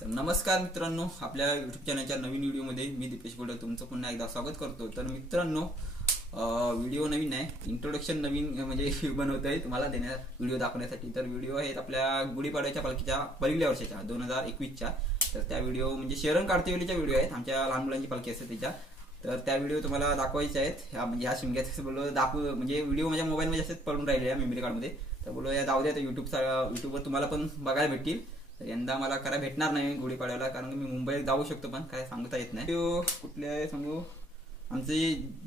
तर नमस्कार मित्रांनो, आपल्या युट्यूब चॅनलच्या नवीन व्हिडिओमध्ये मी दीपेश गोडे तुमचं पुन्हा एकदा स्वागत करतो। तर मित्रांनो, व्हिडिओ नवीन आहे, इंट्रोडक्शन नवीन म्हणजे बनवतोय तुम्हाला व्हिडिओ दाखवण्यासाठी। तर व्हिडिओ आहेत आपल्या गुढीपाडव्याच्या पालखीच्या पहिल्या वर्षाच्या 2021च्या। तर त्या व्हिडिओ म्हणजे शेरण काढतेवेलीच्या व्हिडिओ आहेत, आमच्या लहान मुलांची पालखी असते त्याच्या। तर त्या व्हिडिओ तुम्हाला दाखवायच्या आहेत। ह्या शिमग्याचं बोललो दाखवू म्हणजे व्हिडिओ माझ्या मोबाईलमध्ये असेच पडून राहिले आहे मेमरी कार्डमध्ये। तर बोललो या जाऊ द्या, तर युट्यूबवर तुम्हाला पण बघायला भेटतील। तर यंदा मला करायला भेटणार नाही गुढीपाडव्याला, कारण मी मुंबईत जाऊ शकतो पण काय सांगता येत नाही। कुठले सांगू, आमचे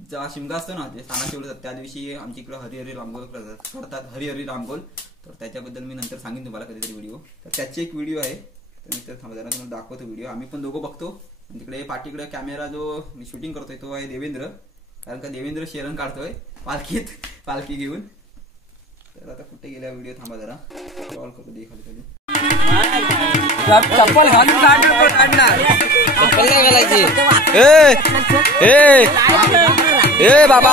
जेव्हा शिमगा असतो ना ते साना शिवतात त्या दिवशी आमच्या इकडे हरिहरी रामगोल करतात, हरिहरी रामगोल। तर त्याच्याबद्दल मी नंतर सांगेन तुम्हाला कधीतरी व्हिडिओ। तर त्याची एक व्हिडिओ आहे, तर मी तर थांबताना तुम्हाला दाखवतो व्हिडिओ। आम्ही पण दोघं बघतो। तिकडे पाठीकडे कॅमेरा जो मी शूटिंग करतोय तो आहे देवेंद्र, कारण का देवेंद्र शेरण काढतोय पालखी घेऊन। तर आता कुठे गेला व्हिडिओ, थांबा जरा कॉल करू दे खाली खाली। चप्पल घालून काढणार चप्पल नाही घालायची। ए बाबा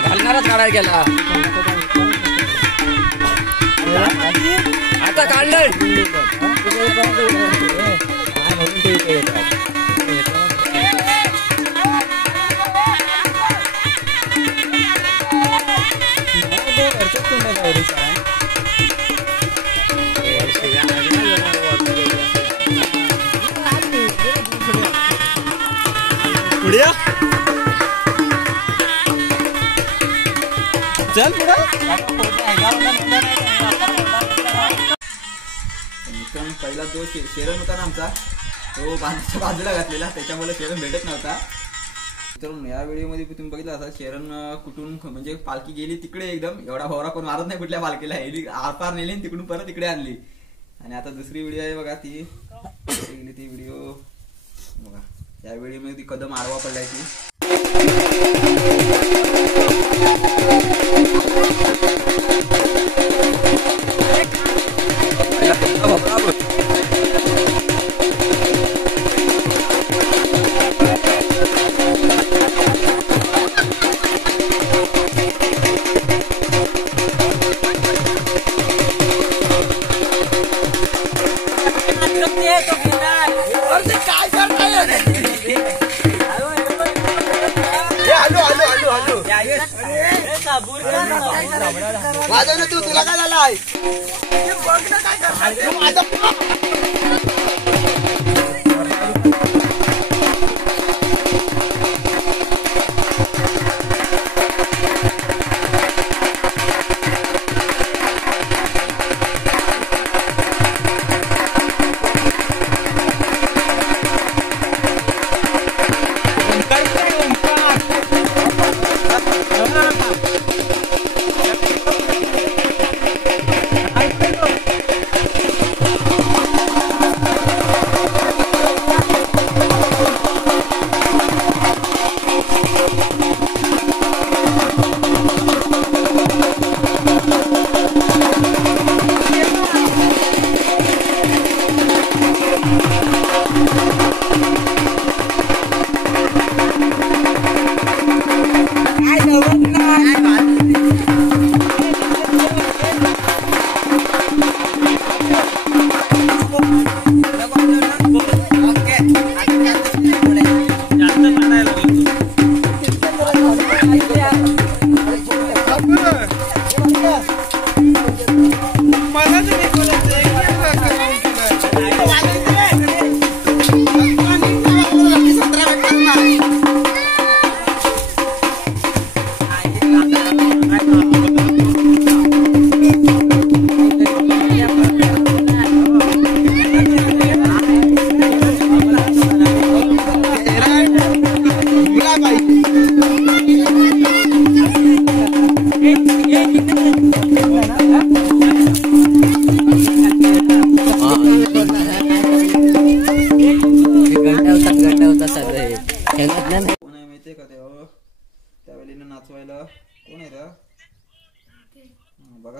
घालणारच काढायला गेला, आता काढलं। चल पहिला जो शेरण होता ना आमचा, तो बांधाच्या बाजूला घातलेला, त्याच्यामुळे शेरण भेटत नव्हता। तर या व्हिडिओमध्ये तुम्ही बघितलं असा शेरण कुठून म्हणजे पालखी गेली तिकडे, एकदम एवढा भोवरा कोण मारत नाही कुठल्या पालखीला, आरपार नेली तिकडून परत इकडे आणली। आणि आता दुसरी व्हिडिओ आहे बघा, ती व्हिडिओ बघा। या व्हिडिओमध्ये ती कदम आडवा पडलाय ती। वाजव तू, तुला काय झालाय?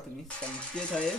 तुम्ही संकेत आहे.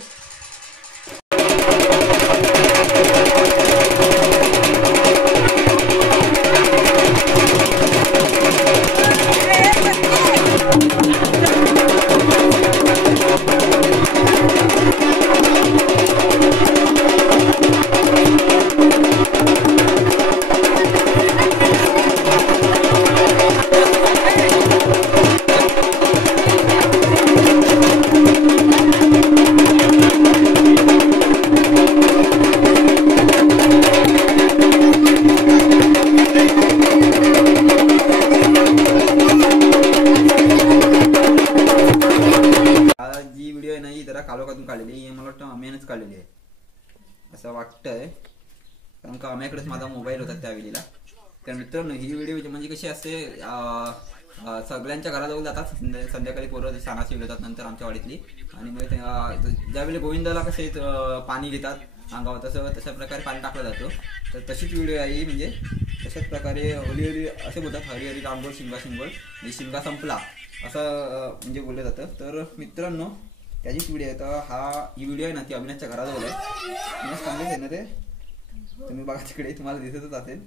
जी व्हिडिओ आहे ना ही जरा कालोखातून काढलेली आहे. मला वाटतं आम्यानेच काढलेली आहे असं वाटतंय, कारण का आम्याकडेच माझा मोबाईल होता त्यावेळेला. तर मित्रांनो ही व्हिडिओ म्हणजे कशी असते, सगळ्यांच्या घराजवळ जातात संध्याकाळी पोरं सणाची येतात नंतर आमच्या वाडीतली. आणि मग ज्यावेळी गोविंदाला कसे पाणी घेतात अंगावर तशा प्रकारे पाणी टाकलं जातं. तर तशीच व्हिडिओ आहे म्हणजे तशाच प्रकारे हरी असे बोलतात, हरी रामगोळ शिंगा शिंगोळ म्हणजे शिंगा संपला असं म्हणजे बोललं जातं. तर मित्रांनो त्याचीच व्हिडिओ आहे. तर ही व्हिडिओ आहे ना ती अविनाशच्या घराजवळ आहे. सांगत आहे ना ते तुम्ही बघा तिकडे तुम्हाला दिसतच असेल.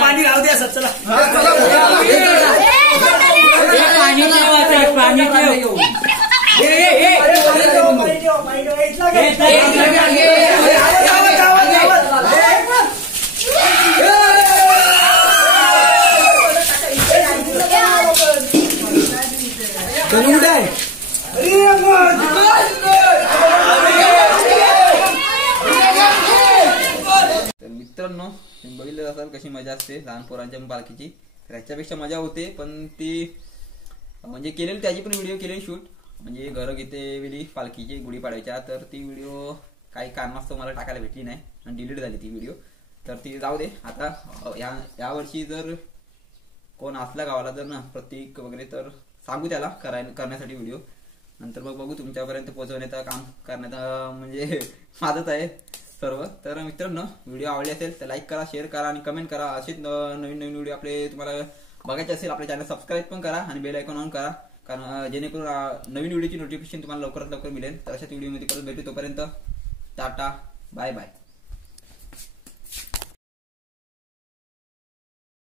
पाणी राहू द्या सर. चला मित्रांनो तुम्ही बघितलं असाल कशी मजा असते लहान पोरांच्या पालखीची. त्याच्यापेक्षा मजा होते पण ती म्हणजे केलेली त्याची पण व्हिडिओ केलेली शूट म्हणजे घरं घेते वेळी पालखीची गुढी पाडायच्या. तर ती व्हिडिओ काही कारणास्तव मला टाकायला भेटली नाही आणि डिलीट झाली ती व्हिडिओ. तर ती जाऊ दे आता. यावर्षी जर कोण असला गावाला जर ना प्रतीक वगैरे तर सांगू त्याला करण्यासाठी व्हिडिओ. नंतर मग बघू तुमच्यापर्यंत पोहोचवण्याचं काम करण्याचा म्हणजे माझंच आहे सर्व. तर मित्रांनो व्हिडिओ आवडली असेल तर लाईक करा, शेअर करा आणि कमेंट करा. असेच नवीन नवीन व्हिडिओ आपले तुम्हाला बघायचे असेल आपल्या चॅनल सबस्क्राईब पण करा आणि बेल आयकॉन ऑन करा, कारण जेणेकरून नवीन व्हिडिओची नोटिफिकेशन तुम्हाला लवकरात लवकर मिळेल. तर अशाच व्हिडिओमध्ये परत भेटू. तोपर्यंत टाटा बाय बाय.